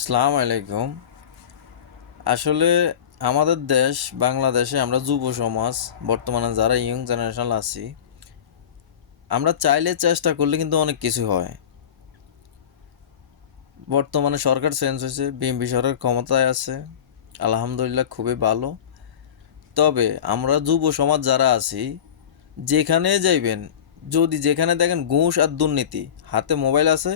আসসালামু আলাইকুম। আসলে আমাদের দেশ বাংলাদেশে আমরা যুব সমাজ বর্তমানে যারা ইয়ং জেনারেশন আছি, আমরা চাইলে চেষ্টা করলে কিন্তু অনেক কিছু হয়। বর্তমানে সরকার চেঞ্জ হয়েছে, বিএনপি সরকার ক্ষমতায় আছে, আলহামদুলিল্লাহ খুবই ভালো। তবে আমরা যুব সমাজ যারা আছি, যেখানে যাইবেন, যদি যেখানে দেখেন ঘুষ আর দুর্নীতি, হাতে মোবাইল আছে,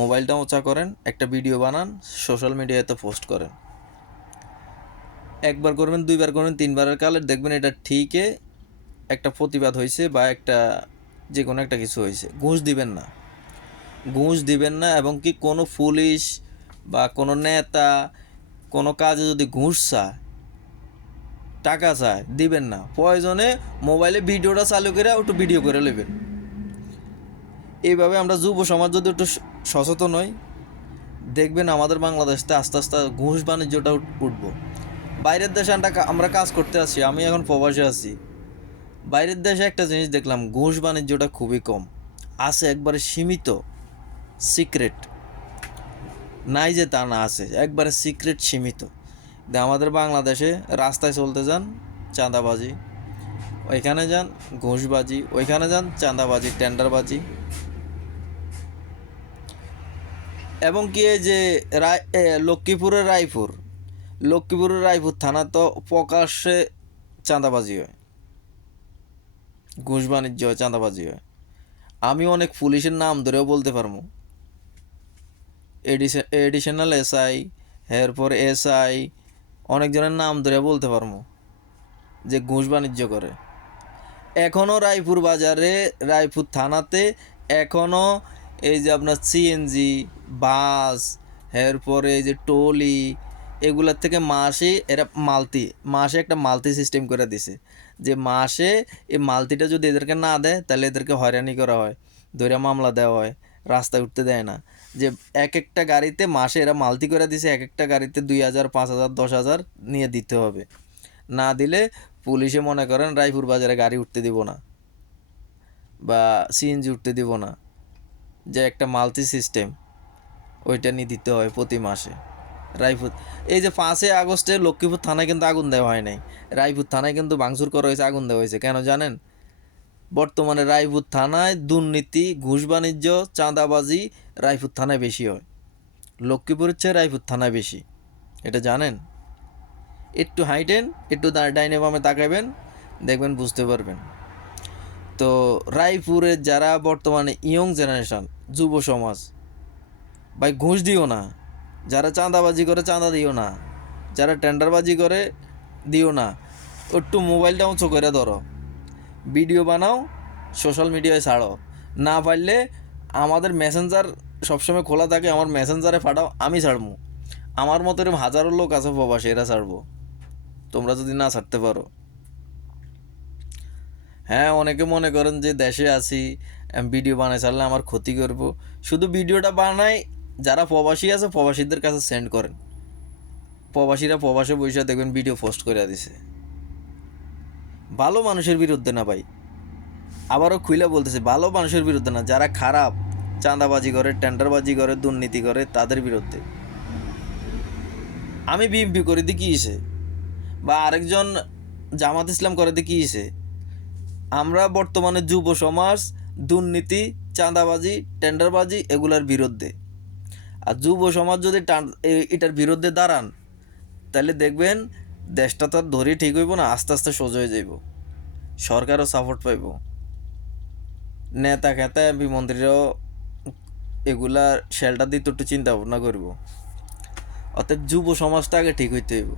মোবাইলটা উঁচা করেন, একটা ভিডিও বানান, সোশ্যাল মিডিয়াতে পোস্ট করেন। একবার করবেন, দুইবার করবেন, তিনবারের কালে দেখবেন এটা ঠিকই একটা প্রতিবাদ হয়েছে বা একটা যে কোনো একটা কিছু হয়েছে। ঘুষ দিবেন না, ঘুষ দিবেন না, এবং কি কোনো পুলিশ বা কোনো নেতা কোনো কাজে যদি ঘুষ চায়, টাকা চায়, দিবেন না। প্রয়োজনে মোবাইলে ভিডিওটা চালু করে একটু ভিডিও করে নেবেন। এইভাবে আমরা যুব সমাজ যদি একটু সচেতন হই, দেখবেন আমাদের বাংলাদেশতে আস্তে আস্তে ঘুষ বাণিজ্যটা উঠবো। বাইরের দেশে আমরা কাজ করতে আসি, আমি এখন প্রবাসে আছি। বাইরের দেশে একটা জিনিস দেখলাম, ঘুষ বাণিজ্যটা খুবই কম আছে, একবারে সীমিত, সিক্রেট। নাই যে তা না, আছে একবারে সিক্রেট, সীমিত। আমাদের বাংলাদেশে রাস্তায় চলতে যান, চাঁদাবাজি, ওইখানে যান ঘুষবাজি, ওইখানে যান চাঁদাবাজি, টেন্ডারবাজি। এবং কি এই যে লক্ষ্মীপুরের রায়পুর থানা তো প্রকাশ্যে চাঁদাবাজি হয়, ঘুষ বাণিজ্য হয়, চাঁদাবাজি হয়। আমি অনেক পুলিশের নাম ধরেও বলতে পারবো, এডিশনাল এসআই, এরপর এসআই, অনেকজনের নাম ধরে বলতে পারবো যে ঘুষ বাণিজ্য করে। এখনও রায়পুর বাজারে, রায়পুর থানাতে এখনও এই যে আপনার সিএনজি, বাস, এরপরে এই যে টলি, এগুলার থেকে মাসে এরা মাসে একটা মালতি সিস্টেম করে দিছে, যে মাসে এই মালতিটা যদি এদেরকে না দেয় তাহলে এদেরকে হয়রানি করা হয়, ধরে মামলা দেওয়া হয়, রাস্তায় উঠতে দেয় না। যে এক একটা গাড়িতে মাসে এরা মালতি করে দিছে, এক একটা গাড়িতে 2,000, 5,000, 10,000 নিয়ে দিতে হবে। না দিলে পুলিশে মনে করেন রায়পুর বাজারে গাড়ি উঠতে দিব না বা সিএনজি উঠতে দিব না। যে একটা মাল্টি সিস্টেম, ওইটা নিয়ে দিতে হয় প্রতি মাসে। রায়পুর, এই যে 5ই আগস্টে লক্ষ্মীপুর থানায় কিন্তু আগুন দেওয়া হয় নাই, রায়পুর থানায় কিন্তু ভাঙচুর করা হয়েছে, আগুন দেওয়া হয়েছে। কেন জানেন? বর্তমানে রায়পুর থানায় দুর্নীতি, ঘুষ বাণিজ্য, চাঁদাবাজি রায়পুর থানায় বেশি হয়, লক্ষ্মীপুরের চেয়ে রায়পুর থানায় বেশি। এটা জানেন? একটু হাইটেন, একটু ডাইনে বামে তাকাবেন, দেখবেন, বুঝতে পারবেন। তো রায়পুরের যারা বর্তমানে ইয়ং জেনারেশন, যুব সমাজ, ভাই ঘুষ দিও না। যারা চাঁদাবাজি করে চাঁদা দিও না, যারা টেন্ডারবাজি করে দিও না। একটু মোবাইলটা উঁচু করে ধরো, ভিডিও বানাও, সোশ্যাল মিডিয়ায় ছাড়ো। না পারলে আমাদের মেসেঞ্জার সবসময় খোলা থাকে, আমার মেসেঞ্জারে পাঠাও, আমি ছাড়বো। আমার মতো এরকম হাজারো লোক আছে প্রবাসী, এরা ছাড়বো, তোমরা যদি না ছাড়তে পারো। হ্যাঁ, অনেকে মনে করেন যে দেশে আছি, ভিডিও বানাই ছাড়লে আমার ক্ষতি করব। শুধু ভিডিওটা বানাই, যারা প্রবাসী আছে প্রবাসীদের কাছে সেন্ড করেন, প্রবাসীরা প্রবাসে বসে দেখবেন ভিডিও পোস্ট করে দিছে। ভালো মানুষের বিরুদ্ধে না ভাই, আবারও খুইলা বলতেছে, ভালো মানুষের বিরুদ্ধে না, যারা খারাপ, চাঁদাবাজি করে, টেন্ডারবাজি করে, দুর্নীতি করে, তাদের বিরুদ্ধে। আমি বিএমপি করে দিই কী হিসে, বা আরেকজন জামাত ইসলাম করে দিই কী হিসে? আমরা বর্তমানে যুব সমাজ দুর্নীতি, চাঁদাবাজি, টেন্ডারবাজি এগুলার বিরুদ্ধে। আর যুব সমাজ যদি এটার বিরুদ্ধে দাঁড়ান, তাহলে দেখবেন দেশটা তো আর ধরে ঠিক হইব না, আস্তে আস্তে সোজা হয়ে যাইব, সরকারও সাপোর্ট পাইব, নেতা খেতা এমপি মন্ত্রীরাও এগুলা শেল্টার দিতে একটু চিন্তা ভাবনা করব। অর্থাৎ যুব সমাজটা আগে ঠিক হইতে হইব।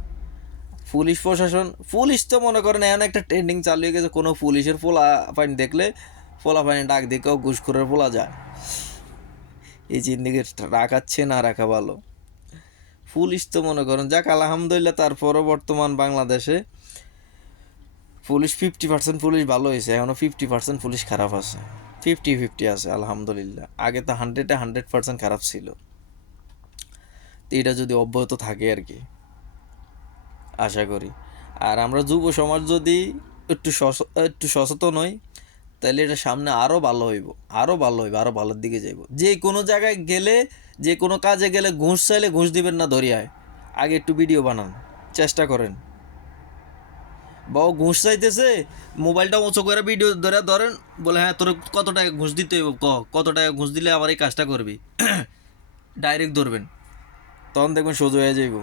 পুলিশ প্রশাসন, পুলিশ তো মনে করেন এমন একটা ট্রেন্ডিং চালু হয়ে গেছে, কোনো পুলিশের পোলা পাইন দেখলে পোলা পাইন ডাক দিকেও ঘুষখোরের পোলা যায়। এই জিন্দিগি রাখাচ্ছে না রাখা ভালো। পুলিশ তো মনে করেন যাক, আলহামদুলিল্লাহ, তারপরও বর্তমান বাংলাদেশে পুলিশ 50% পুলিশ ভালো হয়েছে, এখনও 50% পুলিশ খারাপ আছে, 50-50 আছে আলহামদুলিল্লাহ। আগে তো 100% খারাপ ছিল। তো এটা যদি অব্যাহত থাকে আর কি, আশা করি। আর আমরা যুব সমাজ যদি একটু একটু সচেতন হই, তাহলে এটা সামনে আরও ভালো হইব, আরও ভালো হইব, আরও ভালোর দিকে যাইব। যে কোনো জায়গায় গেলে, যে কোনো কাজে গেলে ঘুষ চাইলে ঘুষ দিবেন না ধরিয়ায়, আগে একটু ভিডিও বানান, চেষ্টা করেন। বাও ঘুষ চাইতেছে, মোবাইলটা উঁচু করে ভিডিও ধরেন, বলে হ্যাঁ তোর কত টাকা ঘুষ দিতে হইব, কত টাকা ঘুষ দিলে আবার এই কাজটা করবি, ডাইরেক্ট ধরবেন, তখন দেখবেন সোজা হয়ে যাইব।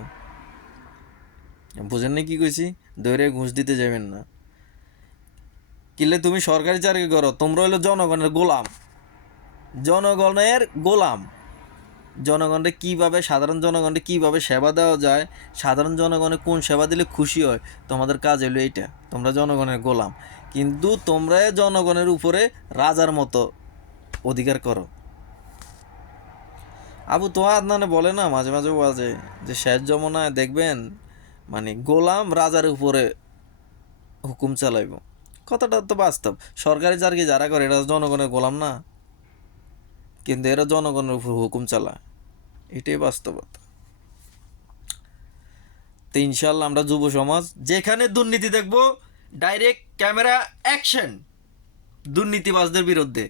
বুঝেন না কি কইছি? ধরে ঘুষ দিতে যাবেন না। কিলে তুমি সরকারি চাকরি করো, তোমরা হলো জনগণের গোলাম, জনগণের গোলাম। জনগণকে কীভাবে, সাধারণ জনগণকে কীভাবে সেবা দেওয়া যায়, সাধারণ জনগণে কোন সেবা দিলে খুশি হয়, তোমাদের কাজ হলো এইটা। তোমরা জনগণের গোলাম, কিন্তু তোমরা জনগণের উপরে রাজার মতো অধিকার করো। আবু তোহা আদনানে বলে না মাঝে মাঝে ওয়াজে, যে শেষ যমুনায় দেখবেন মানে গোলাম রাজার উপরে হুকুম চালাইব। কথাটা তো বাস্তব। সরকারি চাকরি যারা করে এরা জনগণের গোলাম না, কিন্তু এরা জনগণের উপর হুকুম চালায়, এটাই বাস্তবতা। তো ইনশাল্লাহ আমরা যুব সমাজ যেখানে দুর্নীতি দেখবো, ডাইরেক্ট ক্যামেরা অ্যাকশন দুর্নীতিবাজদের বিরুদ্ধে।